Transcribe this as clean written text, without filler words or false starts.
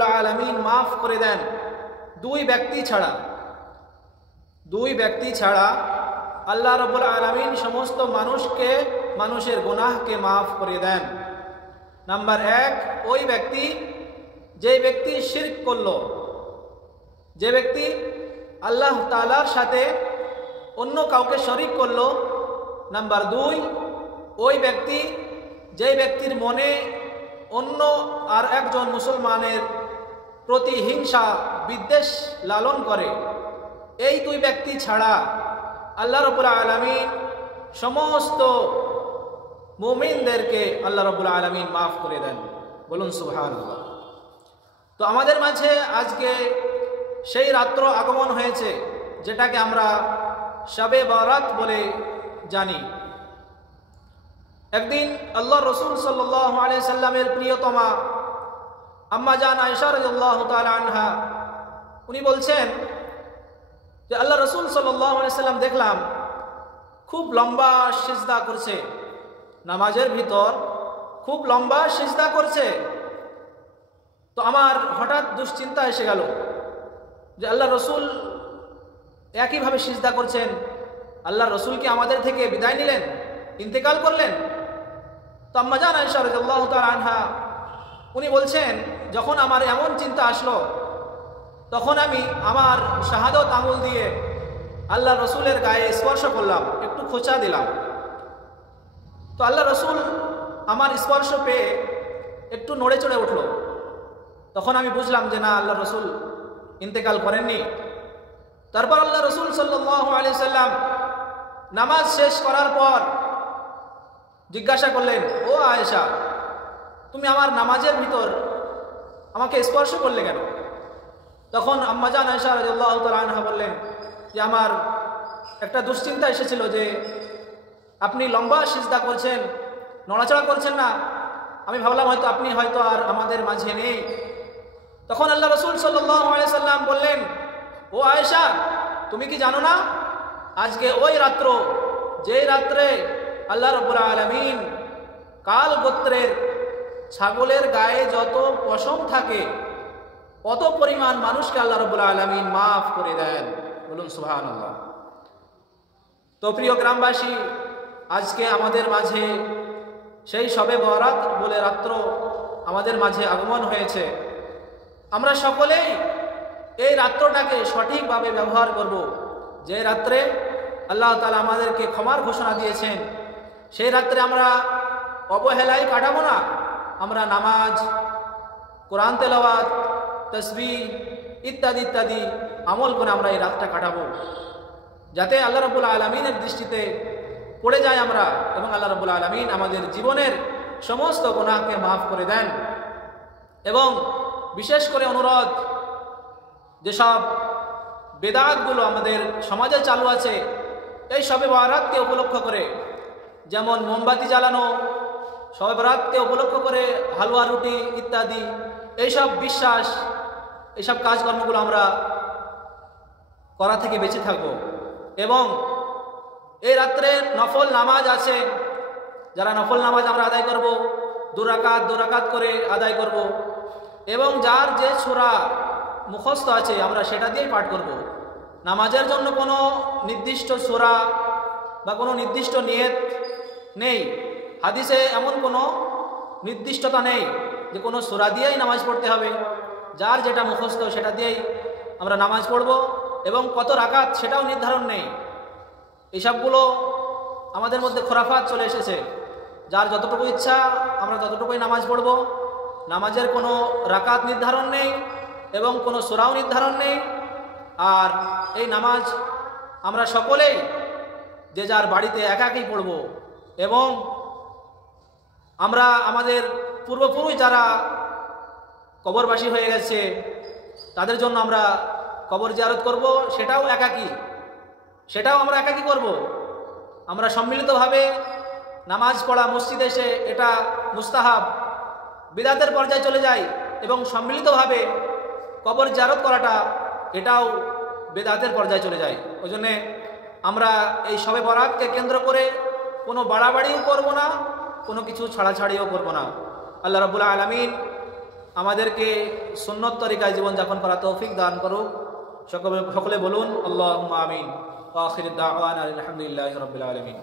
রাব্বুল আলামিন মাফ করে দেন দুই ব্যক্তি ছাড়া আল্লাহ রাব্বুল আলামিন সমস্ত মানুষের গুনাহকে মাফ করে দেন। নাম্বার 1, ওই ব্যক্তি যে ব্যক্তি শিরক করলো, যে ব্যক্তি আল্লাহ তাআলার সাথে অন্য কাউকে শরীক করলো। নাম্বার 2, ওই ব্যক্তি যে ব্যক্তির মনে অন্য আর একজন মুসলমানের প্রতি হিংসা বিদ্বেষ লালন করে। এই দুই ব্যক্তি ছাড়া আল্লাহ রাব্বুল আলামিন সমস্ত মুমিনদেরকে আল্লাহ রাব্বুল আলামিন মাফ করে দেন। বলুন সুবহানাল্লাহ। তো আমাদের মাঝে আজকে সেই রাত্র আগমন হয়েছে যেটাকে আমরা শবে বারাত বলে জানি। একদিন আল্লাহ রসুল সাল্লাল্লাহু আলাইহি সাল্লামের প্রিয়তমা আম্মা জান আয়েশা রাদিয়াল্লাহু তাআলা আনহা উনি বলছেন যে আল্লাহ রসুল সাল্লাল্লাহু আলাইহি সাল্লাম দেখলাম খুব লম্বা সিজদা করছে, নামাজের ভিতর খুব লম্বা সিজদা করছে। তো আমার হঠাৎ দুশ্চিন্তা এসে গেল যে আল্লাহ রসুল একইভাবে সিজদা করছেন, আল্লাহ রসুল কি আমাদের থেকে বিদায় নিলেন, ইন্তেকাল করলেন? তো আম্মা জান আয়েশা রাদিয়াল্লাহু তাআলা আনহা উনি বলছেন যখন আমার এমন চিন্তা আসলো তখন আমি আমার শাহাদত আঙুল দিয়ে আল্লাহ রসুলের গায়ে স্পর্শ করলাম, একটু খোঁচা দিলাম। তো আল্লাহ রসুল আমার স্পর্শ পেয়ে একটু নড়ে চড়ে উঠল। তখন আমি বুঝলাম যে না, আল্লাহ রসুল ইন্তেকাল করেননি। তারপর আল্লাহ রসুল সাল্লাল্লাহু আলাইহি সাল্লাম নামাজ শেষ করার পর জিজ্ঞাসা করলেন, ও আয়েশা, তুমি আমার নামাজের ভিতর আমাকে স্পর্শ করলে কেন? তখন আম্মা জান আয়েশা রাদিয়াল্লাহু তাআলা আনহা বললেন যে আমার একটা দুশ্চিন্তা এসেছিল যে আপনি লম্বা সিজদা করছেন, নড়াচড়া করছেন না, আমি ভাবলাম আপনি হয়তো আর আমাদের মাঝে নেই। তখন আল্লাহ রসুল সাল্লাল্লাহু আলাইহি সাল্লাম বললেন, ও আয়েশা, তুমি কি জানো না আজকে ওই রাত্র, যে রাত্রে আল্লাহ রাব্বুল আলামিন কাল গোত্রের ছাগলের গায়ে যত পশম থাকে অত পরিমাণ মানুষকে আল্লাহ রাব্বুল আলামিন মাফ করে দেন। বলুন সুবহানাল্লাহ। তো প্রিয় গ্রামবাসী, আজকে আমাদের মাঝে সেই শবে বরাত বলে রাত্র আমাদের মাঝে আগমন হয়েছে। আমরা সকলেই এই রাত্রটাকে সঠিকভাবে ব্যবহার করব। যে রাত্রে আল্লাহ তাআলা আমাদেরকে ক্ষমার ঘোষণা দিয়েছেন, সেই রাত্রে আমরা অবহেলায় কাটাবো না। আমরা নামাজ, কোরআন তেলাওয়াত, তাসবিহ ইত্যাদি ইত্যাদি আমল করে আমরা এই রাতটা কাটাবো, যাতে আল্লাহ রাব্বুল আলামিনের দৃষ্টিতে পড়ে যায় আমরা, এবং আল্লাহ রাব্বুল আলামিন আমাদের জীবনের সমস্ত গুনাহকে মাফ করে দেন। এবং বিশেষ করে অনুরোধ, যেসব বেদাতগুলো আমাদের সমাজে চালু আছে এই শবে বরাতকে উপলক্ষ করে, যেমন মোমবাতি জ্বালানো, শবে বরাতকে উপলক্ষ করে হালুয়া রুটি ইত্যাদি, এইসব বিশ্বাস, এইসব কাজকর্মগুলো আমরা করা থেকে বেঁচে থাকব। এবং এই রাত্রে নফল নামাজ আছে, যারা নফল নামাজ আমরা আদায় করব, দু রাকাত করে আদায় করব। এবং যার যে সূরা মুখস্থ আছে আমরা সেটা দিয়েই পাঠ করব। নামাজের জন্য কোনো নির্দিষ্ট সূরা বা কোনো নির্দিষ্ট নিয়ত নেই, হাদিসে এমন কোনো নির্দিষ্টতা নেই যে কোনো সূরা দিয়েই নামাজ পড়তে হবে। যার যেটা মুখস্থ সেটা দিয়েই আমরা নামাজ পড়ব, এবং কত রাকাত সেটাও নির্ধারণ নেই। এইসবগুলো আমাদের মধ্যে খোরাফাত চলে এসেছে। যার যতটুকু ইচ্ছা আমরা ততটুকুই নামাজ পড়ব। নামাজের কোনো রাকাত নির্ধারণ নেই এবং কোনো সূরাও নির্ধারণ নেই। আর এই নামাজ আমরা সকলেই যে যার বাড়িতে একাকী পড়ব। এবং আমরা আমাদের পূর্বপুরুষ যারা কবরবাসী হয়ে গেছে তাদের জন্য আমরা কবর জিয়ারত করব, সেটাও আমরা একাকী করব। আমরা সম্মিলিতভাবে নামাজ পড়া মসজিদে এসে এটা মুস্তাহাব, বিদআতের পর্যায়ে চলে যায়, এবং সম্মিলিতভাবে কবর জিয়ারত করাটা এটাও বিদআতের পর্যায়ে চলে যায়। ওই জন্যে আমরা এই শবে বরাতকে কেন্দ্র করে কোনো বাড়াবাড়িও করব না, কোনো কিছু ছাড়াছাড়িও করব না। আল্লাহ রাব্বুল আলামিন আমাদেরকে সুন্নত তরিকায় জীবনযাপন করা তৌফিক দান করুক। সকলে বলুন আল্লাহুম্মা আমিন। ওয়া আখিরু দাওয়ানা আলহামদুলিল্লাহি রাব্বিল আলামিন।